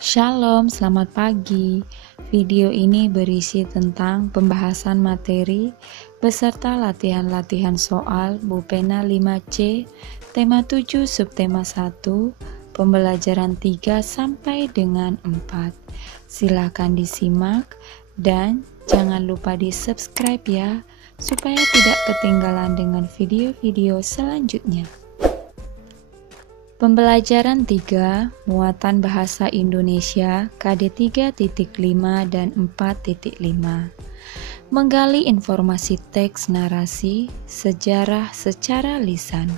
Shalom, selamat pagi. Video ini berisi tentang pembahasan materi beserta latihan-latihan soal Bupena 5C, tema 7, subtema 1, pembelajaran 3 sampai dengan 4. Silakan disimak dan jangan lupa di-subscribe ya, supaya tidak ketinggalan dengan video-video selanjutnya. Pembelajaran 3, Muatan Bahasa Indonesia KD 3.5 dan 4.5. Menggali informasi teks narasi sejarah secara lisan.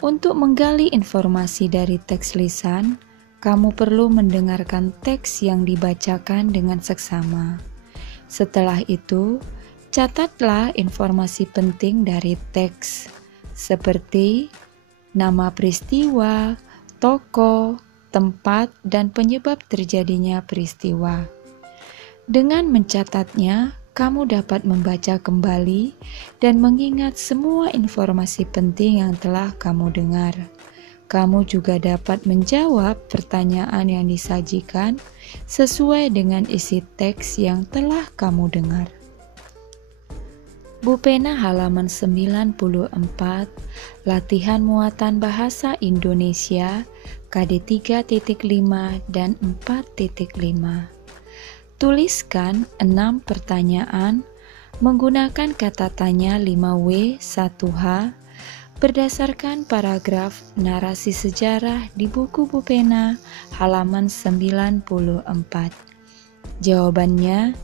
Untuk menggali informasi dari teks lisan, kamu perlu mendengarkan teks yang dibacakan dengan seksama. Setelah itu, catatlah informasi penting dari teks, seperti nama peristiwa, tokoh, tempat, dan penyebab terjadinya peristiwa. Dengan mencatatnya, kamu dapat membaca kembali dan mengingat semua informasi penting yang telah kamu dengar. Kamu juga dapat menjawab pertanyaan yang disajikan sesuai dengan isi teks yang telah kamu dengar. Bupena halaman 94, latihan muatan bahasa Indonesia KD 3.5 dan 4.5. Tuliskan 6 pertanyaan menggunakan kata tanya 5W 1H berdasarkan paragraf narasi sejarah di buku Bupena halaman 94. Jawabannya,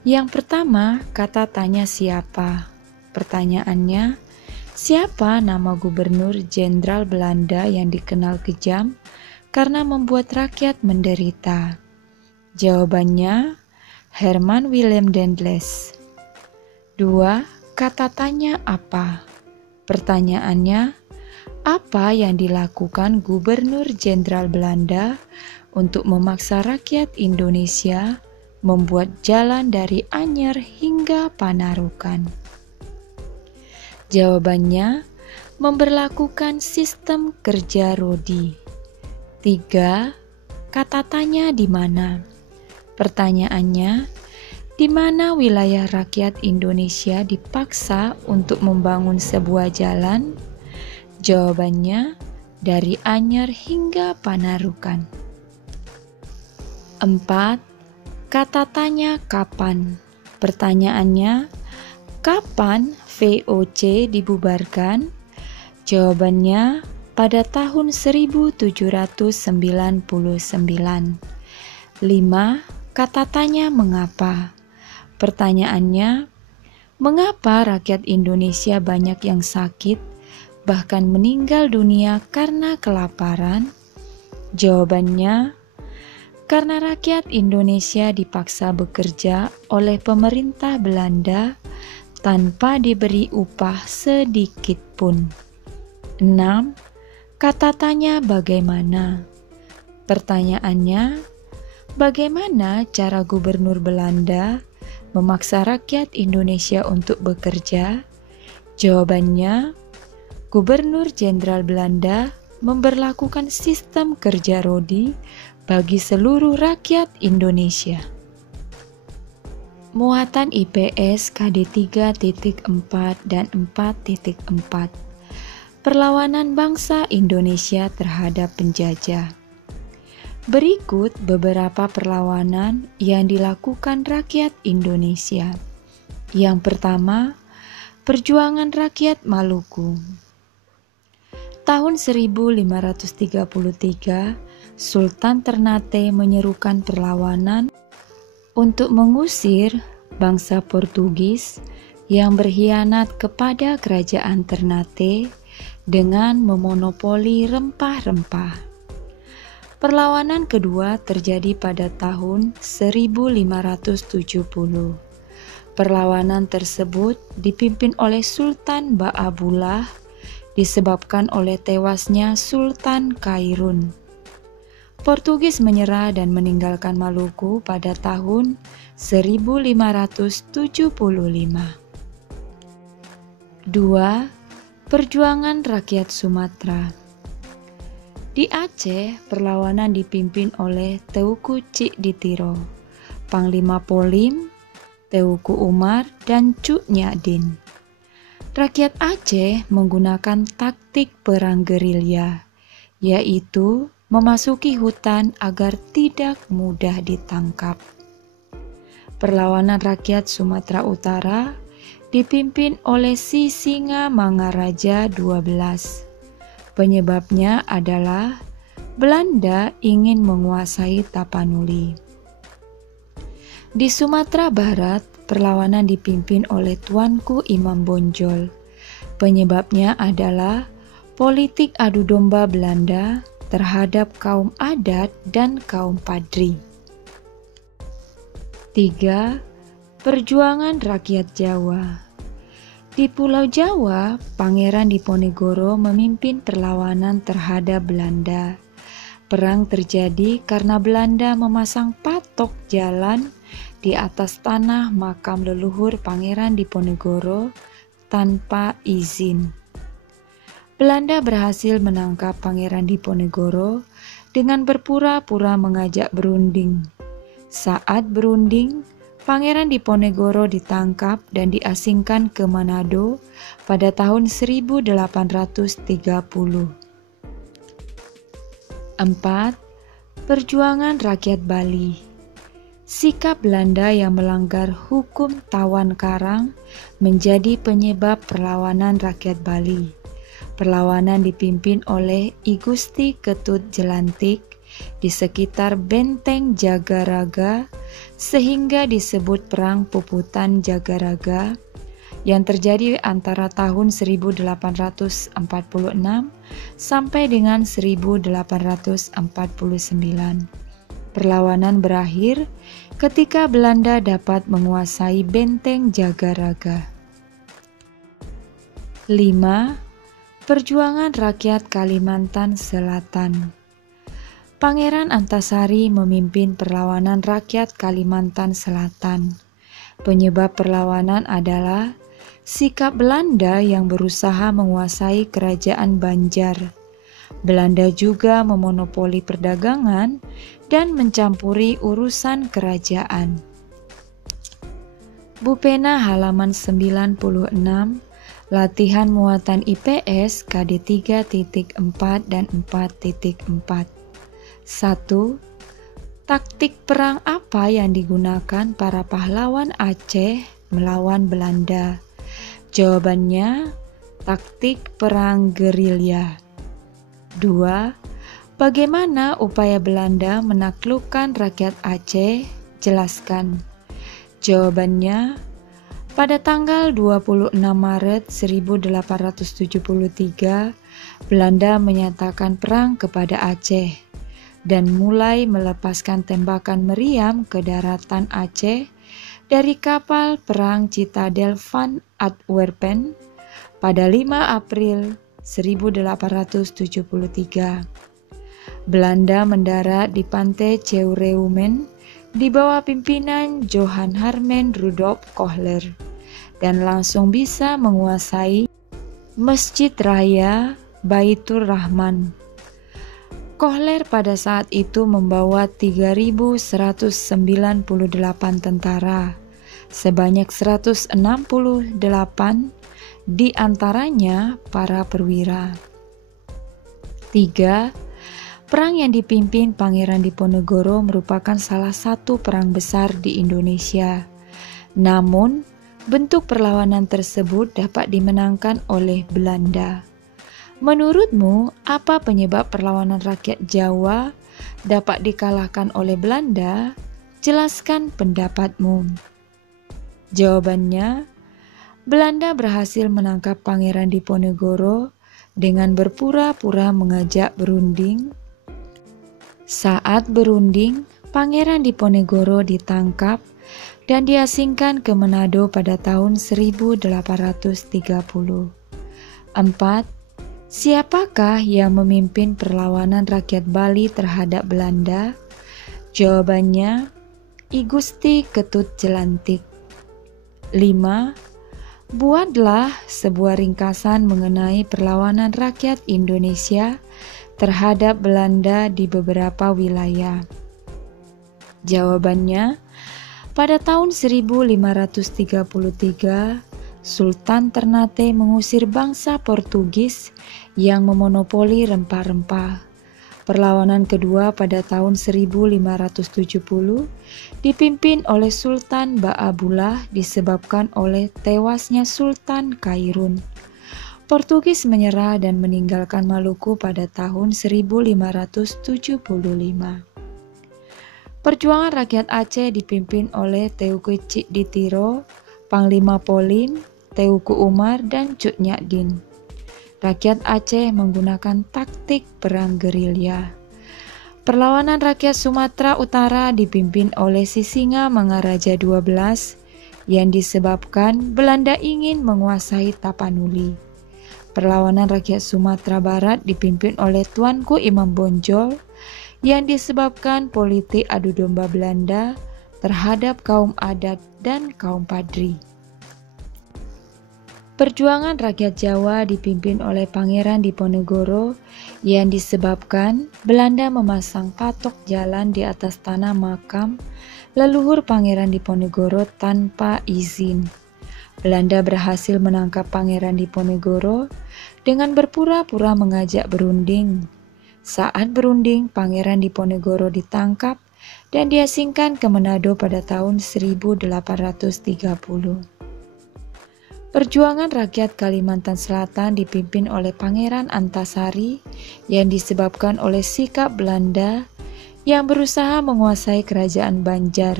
yang pertama, kata tanya siapa? Pertanyaannya, siapa nama Gubernur Jenderal Belanda yang dikenal kejam karena membuat rakyat menderita? Jawabannya, Herman Willem Daendels. 2. Kata tanya apa? Pertanyaannya, apa yang dilakukan Gubernur Jenderal Belanda untuk memaksa rakyat Indonesia membuat jalan dari Anyer hingga Panarukan? Jawabannya, memberlakukan sistem kerja rodi. 3. Kata tanya di mana? Pertanyaannya, di mana wilayah rakyat Indonesia dipaksa untuk membangun sebuah jalan? Jawabannya, dari Anyer hingga Panarukan. 4. Kata tanya kapan? Pertanyaannya, kapan VOC dibubarkan? Jawabannya, pada tahun 1799. 5. Kata tanya mengapa? Pertanyaannya, mengapa rakyat Indonesia banyak yang sakit, bahkan meninggal dunia karena kelaparan? Jawabannya, karena rakyat Indonesia dipaksa bekerja oleh pemerintah Belanda tanpa diberi upah sedikit pun. 6. Kata tanya bagaimana? Pertanyaannya, bagaimana cara Gubernur Belanda memaksa rakyat Indonesia untuk bekerja? Jawabannya, Gubernur Jenderal Belanda memberlakukan sistem kerja rodi bagi seluruh rakyat Indonesia. Muatan IPS KD 3.4 dan 4.4. Perlawanan bangsa Indonesia terhadap penjajah. Berikut beberapa perlawanan yang dilakukan rakyat Indonesia. Yang pertama, perjuangan rakyat Maluku. Tahun 1533, Sultan Ternate menyerukan perlawanan untuk mengusir bangsa Portugis yang berkhianat kepada kerajaan Ternate dengan memonopoli rempah-rempah. Perlawanan kedua terjadi pada tahun 1570. Perlawanan tersebut dipimpin oleh Sultan Ba'abullah disebabkan oleh tewasnya Sultan Kairun. Portugis menyerah dan meninggalkan Maluku pada tahun 1575. 2. Perjuangan rakyat Sumatera. Di Aceh, perlawanan dipimpin oleh Teuku Cik Ditiro, Panglima Polim, Teuku Umar, dan Cuk Nyadin. Rakyat Aceh menggunakan taktik perang gerilya, yaitu memasuki hutan agar tidak mudah ditangkap. Perlawanan rakyat Sumatera Utara dipimpin oleh Si Singa Mangaraja XII. Penyebabnya adalah Belanda ingin menguasai Tapanuli. Di Sumatera Barat, perlawanan dipimpin oleh Tuanku Imam Bonjol. Penyebabnya adalah politik adu domba Belanda terhadap kaum adat dan kaum padri. 3. Perjuangan rakyat Jawa. Di Pulau Jawa, Pangeran Diponegoro memimpin perlawanan terhadap Belanda. Perang terjadi karena Belanda memasang patok jalan di atas tanah makam leluhur Pangeran Diponegoro tanpa izin. Belanda berhasil menangkap Pangeran Diponegoro dengan berpura-pura mengajak berunding. Saat berunding, Pangeran Diponegoro ditangkap dan diasingkan ke Manado pada tahun 1830. 4. Perjuangan rakyat Bali. Sikap Belanda yang melanggar hukum tawan karang menjadi penyebab perlawanan rakyat Bali. Perlawanan dipimpin oleh I Gusti Ketut Jelantik di sekitar benteng Jagaraga sehingga disebut Perang Puputan Jagaraga yang terjadi antara tahun 1846 sampai dengan 1849. Perlawanan berakhir ketika Belanda dapat menguasai benteng Jagaraga. 5. Perjuangan rakyat Kalimantan Selatan. Pangeran Antasari memimpin perlawanan rakyat Kalimantan Selatan. Penyebab perlawanan adalah sikap Belanda yang berusaha menguasai kerajaan Banjar. Belanda juga memonopoli perdagangan dan mencampuri urusan kerajaan. Bupena halaman 96, latihan muatan IPS KD 3.4 dan 4.4. 1. Taktik perang apa yang digunakan para pahlawan Aceh melawan Belanda? Jawabannya, taktik perang gerilya. 2. Bagaimana upaya Belanda menaklukkan rakyat Aceh? Jelaskan. Jawabannya, pada tanggal 26 Maret 1873, Belanda menyatakan perang kepada Aceh dan mulai melepaskan tembakan meriam ke daratan Aceh dari kapal perang Citadel van Antwerpen pada 5 April 1873. Belanda mendarat di pantai Ceureumen di bawah pimpinan Johan Harmen Rudolf Kohler dan langsung bisa menguasai Masjid Raya Baitur Rahman. Kohler pada saat itu membawa 3.198 tentara, sebanyak 168 di antaranya para perwira. 3. Perang yang dipimpin Pangeran Diponegoro merupakan salah satu perang besar di Indonesia. Namun, bentuk perlawanan tersebut dapat dimenangkan oleh Belanda. Menurutmu, apa penyebab perlawanan rakyat Jawa dapat dikalahkan oleh Belanda? Jelaskan pendapatmu. Jawabannya, Belanda berhasil menangkap Pangeran Diponegoro dengan berpura-pura mengajak berunding. Saat berunding, Pangeran Diponegoro ditangkap dan diasingkan ke Manado pada tahun 1830. 4. Siapakah yang memimpin perlawanan rakyat Bali terhadap Belanda? Jawabannya, I Gusti Ketut Jelantik. 5. Buatlah sebuah ringkasan mengenai perlawanan rakyat Indonesia terhadap Belanda di beberapa wilayah? Jawabannya, pada tahun 1533, Sultan Ternate mengusir bangsa Portugis yang memonopoli rempah-rempah. Perlawanan kedua pada tahun 1570 dipimpin oleh Sultan Baabullah disebabkan oleh tewasnya Sultan Kairun. Portugis menyerah dan meninggalkan Maluku pada tahun 1575. Perjuangan rakyat Aceh dipimpin oleh Teuku Cikditiro, Panglima Polim, Teuku Umar, dan Cut Nyadin. Rakyat Aceh menggunakan taktik perang gerilya. Perlawanan rakyat Sumatera Utara dipimpin oleh Sisinga Mangaraja XII yang disebabkan Belanda ingin menguasai Tapanuli. Perlawanan rakyat Sumatera Barat dipimpin oleh Tuanku Imam Bonjol yang disebabkan politik adu domba Belanda terhadap kaum adat dan kaum Padri. Perjuangan rakyat Jawa dipimpin oleh Pangeran Diponegoro yang disebabkan Belanda memasang patok jalan di atas tanah makam leluhur Pangeran Diponegoro tanpa izin. Belanda berhasil menangkap Pangeran Diponegoro dengan berpura-pura mengajak berunding. Saat berunding, Pangeran Diponegoro ditangkap dan diasingkan ke Manado pada tahun 1830. Perjuangan rakyat Kalimantan Selatan dipimpin oleh Pangeran Antasari yang disebabkan oleh sikap Belanda yang berusaha menguasai kerajaan Banjar.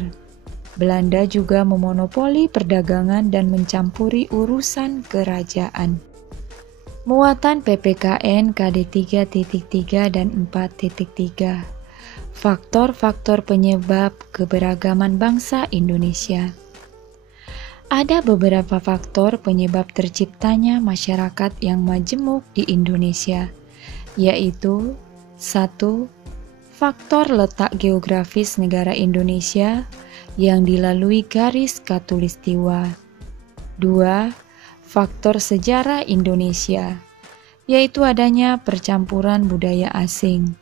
Belanda juga memonopoli perdagangan dan mencampuri urusan kerajaan. Muatan PPKN KD 3.3 dan 4.3. Faktor-faktor penyebab keberagaman bangsa Indonesia. Ada beberapa faktor penyebab terciptanya masyarakat yang majemuk di Indonesia, yaitu 1. Faktor letak geografis negara Indonesia yang dilalui garis khatulistiwa. 2. Faktor sejarah Indonesia, yaitu adanya percampuran budaya asing.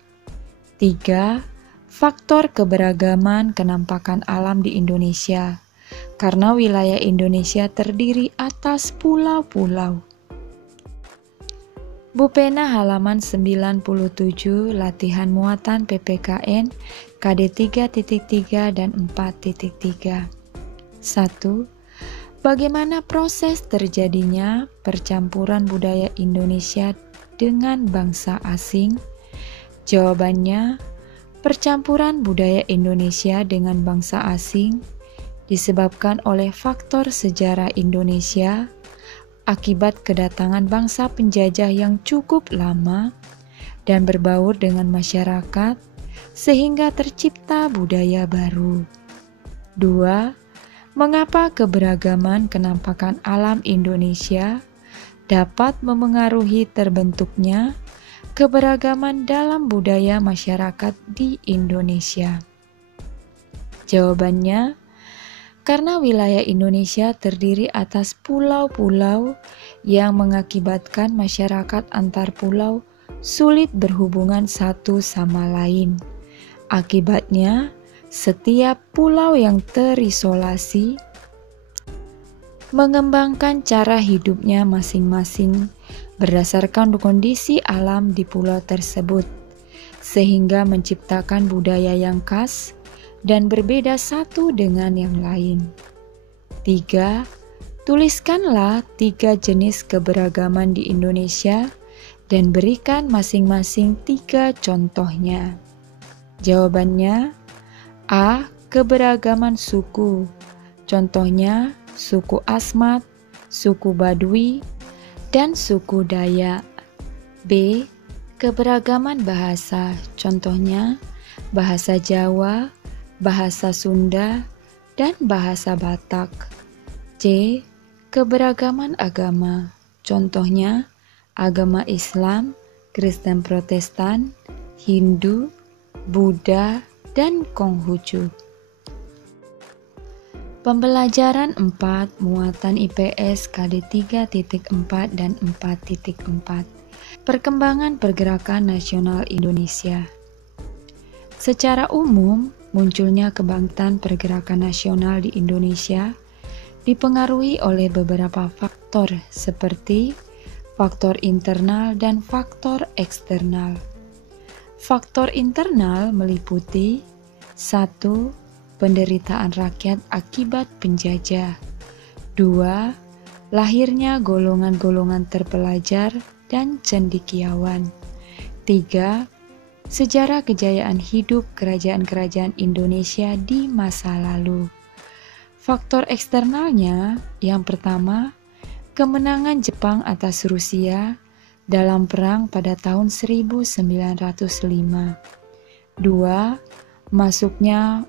3. Faktor keberagaman kenampakan alam di Indonesia, karena wilayah Indonesia terdiri atas pulau-pulau. Bupena halaman 97 latihan muatan PPKN KD 3.3 dan 4.3. 1. Bagaimana proses terjadinya percampuran budaya Indonesia dengan bangsa asing? Jawabannya, percampuran budaya Indonesia dengan bangsa asing disebabkan oleh faktor sejarah Indonesia akibat kedatangan bangsa penjajah yang cukup lama dan berbaur dengan masyarakat sehingga tercipta budaya baru. 2. Mengapa keberagaman kenampakan alam Indonesia dapat memengaruhi terbentuknya keberagaman dalam budaya masyarakat di Indonesia? Jawabannya, karena wilayah Indonesia terdiri atas pulau-pulau yang mengakibatkan masyarakat antar pulau sulit berhubungan satu sama lain. Akibatnya, setiap pulau yang terisolasi mengembangkan cara hidupnya masing-masing berdasarkan kondisi alam di pulau tersebut, sehingga menciptakan budaya yang khas dan berbeda satu dengan yang lain. 3. Tuliskanlah 3 jenis keberagaman di Indonesia dan berikan masing-masing 3 contohnya. Jawabannya, A. Keberagaman suku. Contohnya suku Asmat, suku Baduy, dan suku Dayak. B. Keberagaman bahasa. Contohnya bahasa Jawa, bahasa Sunda, dan bahasa Batak. C. Keberagaman agama. Contohnya agama Islam, Kristen Protestan, Hindu, Buddha, dan Konghucu. Pembelajaran 4 muatan IPS KD 3.4 dan 4.4. Perkembangan pergerakan nasional Indonesia. Secara umum, munculnya kebangkitan pergerakan nasional di Indonesia dipengaruhi oleh beberapa faktor seperti faktor internal dan faktor eksternal. Faktor internal meliputi 1. Penderitaan rakyat akibat penjajah. 2. Lahirnya golongan-golongan terpelajar dan cendekiawan. 3. Sejarah kejayaan hidup kerajaan-kerajaan Indonesia di masa lalu. Faktor eksternalnya, yang pertama, kemenangan Jepang atas Rusia dalam perang pada tahun 1905. 2. Masuknya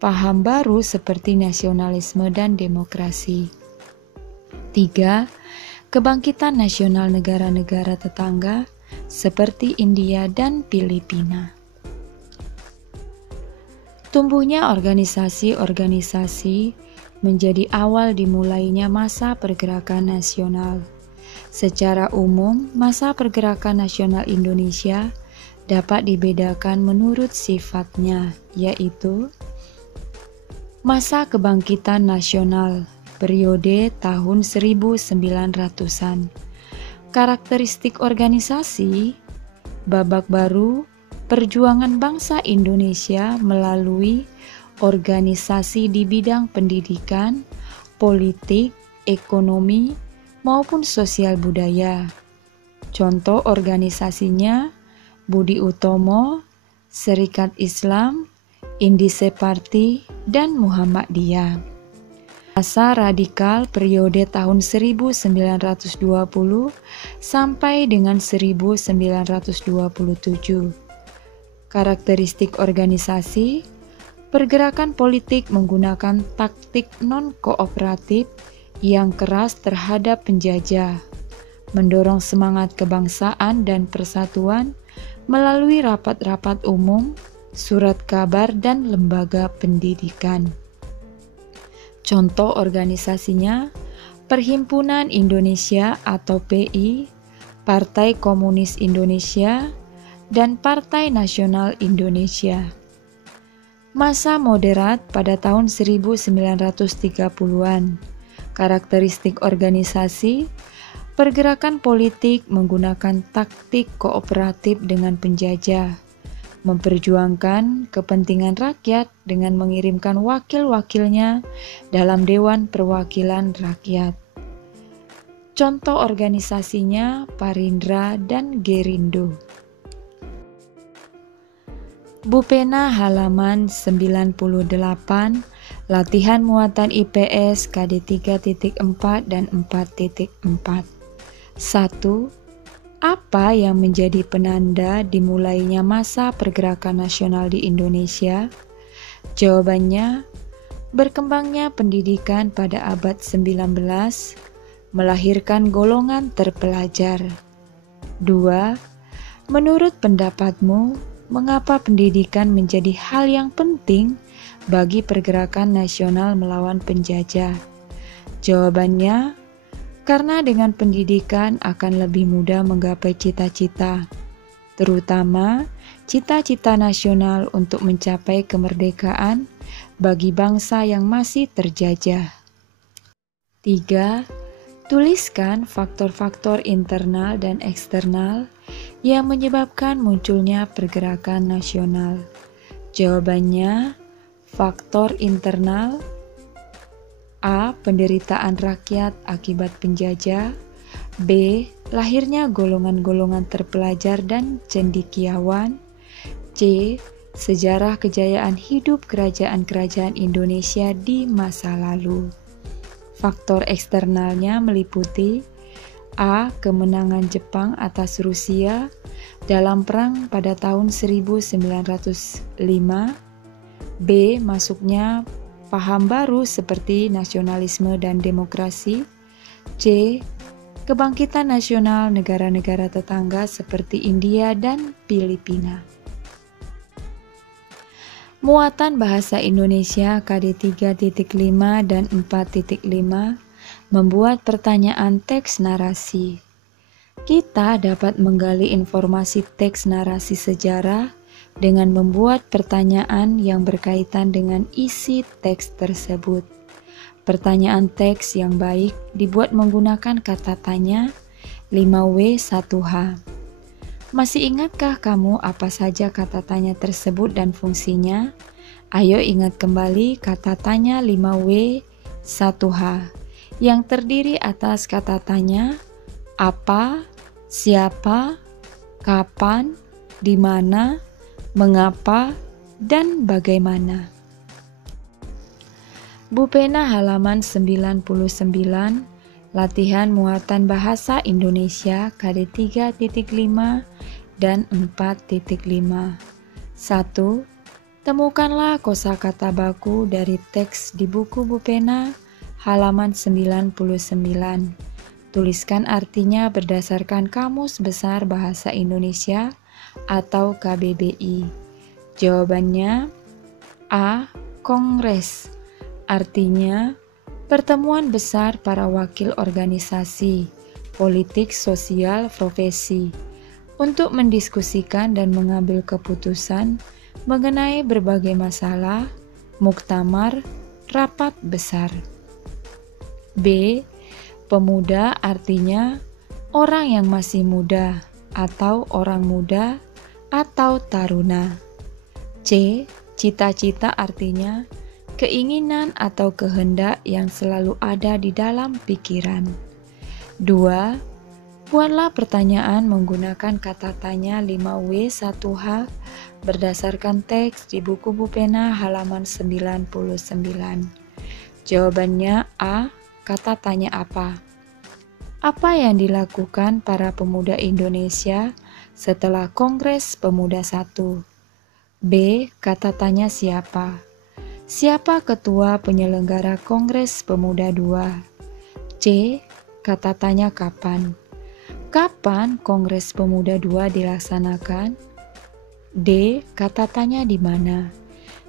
paham baru seperti nasionalisme dan demokrasi. 3. Kebangkitan nasional negara-negara tetangga seperti India dan Filipina. Tumbuhnya organisasi-organisasi menjadi awal dimulainya masa pergerakan nasional. Secara umum, masa pergerakan nasional Indonesia dapat dibedakan menurut sifatnya, yaitu masa kebangkitan nasional periode tahun 1900-an. Karakteristik organisasi, babak baru, perjuangan bangsa Indonesia melalui organisasi di bidang pendidikan, politik, ekonomi, maupun sosial budaya. Contoh organisasinya Budi Utomo, Serikat Islam, Indise Party, dan Muhammadiyah. Masa radikal periode tahun 1920 sampai dengan 1927. Karakteristik organisasi, pergerakan politik menggunakan taktik non-kooperatif yang keras terhadap penjajah, mendorong semangat kebangsaan dan persatuan melalui rapat-rapat umum, surat kabar, dan lembaga pendidikan. Contoh organisasinya, Perhimpunan Indonesia atau PI, Partai Komunis Indonesia, dan Partai Nasional Indonesia. Masa moderat pada tahun 1930-an. Karakteristik organisasi, pergerakan politik menggunakan taktik kooperatif dengan penjajah, memperjuangkan kepentingan rakyat dengan mengirimkan wakil-wakilnya dalam Dewan Perwakilan Rakyat. Contoh organisasinya Parindra dan Gerindo. Bupena halaman 98, latihan muatan IPS KD 3.4 dan 4.4. 1. Apa yang menjadi penanda dimulainya masa pergerakan nasional di Indonesia? Jawabannya, berkembangnya pendidikan pada abad 19 melahirkan golongan terpelajar. 2. Menurut pendapatmu, mengapa pendidikan menjadi hal yang penting bagi pergerakan nasional melawan penjajah? Jawabannya, karena dengan pendidikan akan lebih mudah menggapai cita-cita, terutama cita-cita nasional untuk mencapai kemerdekaan bagi bangsa yang masih terjajah. 3. Tuliskan faktor-faktor internal dan eksternal yang menyebabkan munculnya pergerakan nasional. Jawabannya, faktor internal: A. Penderitaan rakyat akibat penjajah. B. Lahirnya golongan-golongan terpelajar dan cendekiawan. C. Sejarah kejayaan hidup kerajaan-kerajaan Indonesia di masa lalu. Faktor eksternalnya meliputi A. Kemenangan Jepang atas Rusia dalam perang pada tahun 1905. B. Masuknya paham baru seperti nasionalisme dan demokrasi. C. Kebangkitan nasional negara-negara tetangga seperti India dan Filipina. Muatan bahasa Indonesia KD 3.5 dan 4.5 membuat pertanyaan teks narasi. Kita dapat menggali informasi teks narasi sejarah dengan membuat pertanyaan yang berkaitan dengan isi teks tersebut. Pertanyaan teks yang baik dibuat menggunakan kata tanya 5W1H. Masih ingatkah kamu apa saja kata tanya tersebut dan fungsinya? Ayo ingat kembali kata tanya 5W1H yang terdiri atas kata tanya apa, siapa, kapan, di mana, mengapa, dan bagaimana. Bu Pena halaman 99, latihan muatan bahasa Indonesia KD 3.5 dan 4.5. 1. Temukanlah kosakata baku dari teks di buku Bu Pena halaman 99. Tuliskan artinya berdasarkan Kamus Besar Bahasa Indonesia atau KBBI. Jawabannya A. Kongres. Artinya, pertemuan besar para wakil organisasi, politik, sosial, profesi untuk mendiskusikan dan mengambil keputusan mengenai berbagai masalah, muktamar, rapat besar. B. Pemuda artinya orang yang masih muda atau orang muda atau taruna. C. Cita-cita artinya keinginan atau kehendak yang selalu ada di dalam pikiran. 2. Buatlah pertanyaan menggunakan kata tanya 5W1H berdasarkan teks di buku Bu Pena halaman 99. Jawabannya A. Kata tanya apa? Apa yang dilakukan para pemuda Indonesia setelah Kongres Pemuda 1? B. Kata tanya siapa? Siapa ketua penyelenggara Kongres Pemuda 2? C. Kata tanya kapan? Kapan Kongres Pemuda 2 dilaksanakan? D. Kata tanya di mana?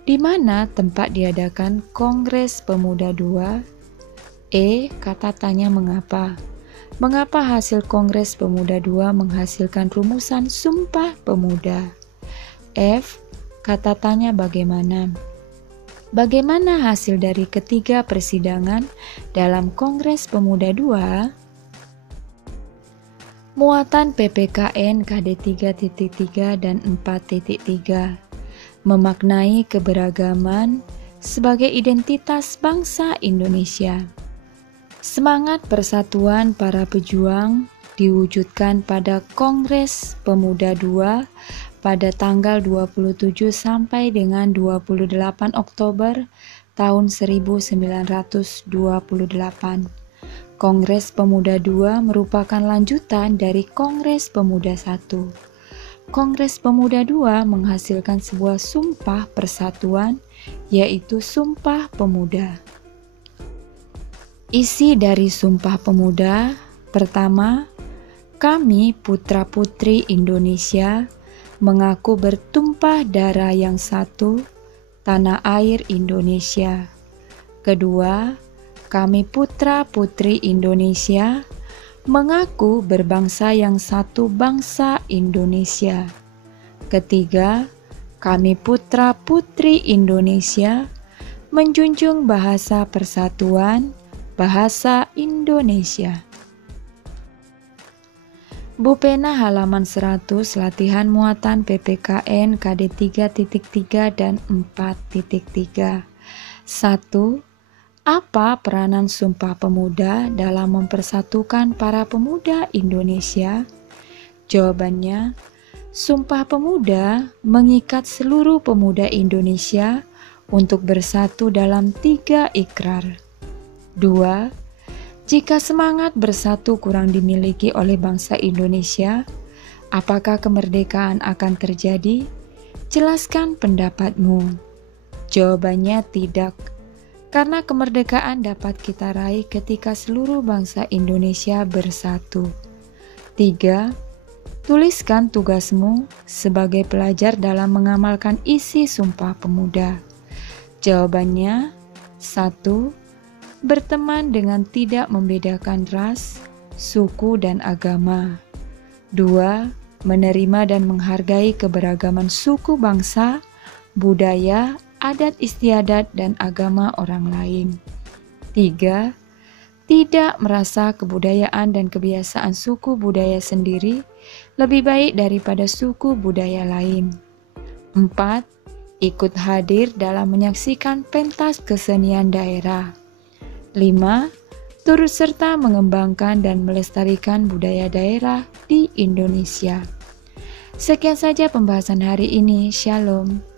Di mana tempat diadakan Kongres Pemuda 2? E. Kata tanya mengapa? Mengapa hasil Kongres Pemuda 2 menghasilkan rumusan Sumpah Pemuda? F. Kata tanya bagaimana? Bagaimana hasil dari ketiga persidangan dalam Kongres Pemuda 2? Muatan PPKN KD 3.3 dan 4.3 memaknai keberagaman sebagai identitas bangsa Indonesia. Semangat persatuan para pejuang diwujudkan pada Kongres Pemuda 2 pada tanggal 27 sampai dengan 28 Oktober tahun 1928. Kongres Pemuda 2 merupakan lanjutan dari Kongres Pemuda 1. Kongres Pemuda 2 menghasilkan sebuah sumpah persatuan, yaitu Sumpah Pemuda. Isi dari Sumpah Pemuda, pertama, kami putra-putri Indonesia mengaku bertumpah darah yang satu, tanah air Indonesia. Kedua, kami putra-putri Indonesia mengaku berbangsa yang satu, bangsa Indonesia. Ketiga, kami putra-putri Indonesia menjunjung bahasa persatuan, bahasa Indonesia. Bu Pena halaman 100, latihan muatan PPKN KD 3.3 dan 4.3. 1. Apa peranan Sumpah Pemuda dalam mempersatukan para pemuda Indonesia? Jawabannya, Sumpah Pemuda mengikat seluruh pemuda Indonesia untuk bersatu dalam 3 ikrar. 2. Jika semangat bersatu kurang dimiliki oleh bangsa Indonesia, apakah kemerdekaan akan terjadi? Jelaskan pendapatmu. Jawabannya tidak, karena kemerdekaan dapat kita raih ketika seluruh bangsa Indonesia bersatu. 3. Tuliskan tugasmu sebagai pelajar dalam mengamalkan isi Sumpah Pemuda. Jawabannya 1. Berteman dengan tidak membedakan ras, suku, dan agama. 2. Menerima dan menghargai keberagaman suku bangsa, budaya, adat istiadat, dan agama orang lain. 3. Tidak merasa kebudayaan dan kebiasaan suku budaya sendiri lebih baik daripada suku budaya lain. 4. Ikut hadir dalam menyaksikan pentas kesenian daerah. 5. Turut serta mengembangkan dan melestarikan budaya daerah di Indonesia. Sekian saja pembahasan hari ini. Shalom.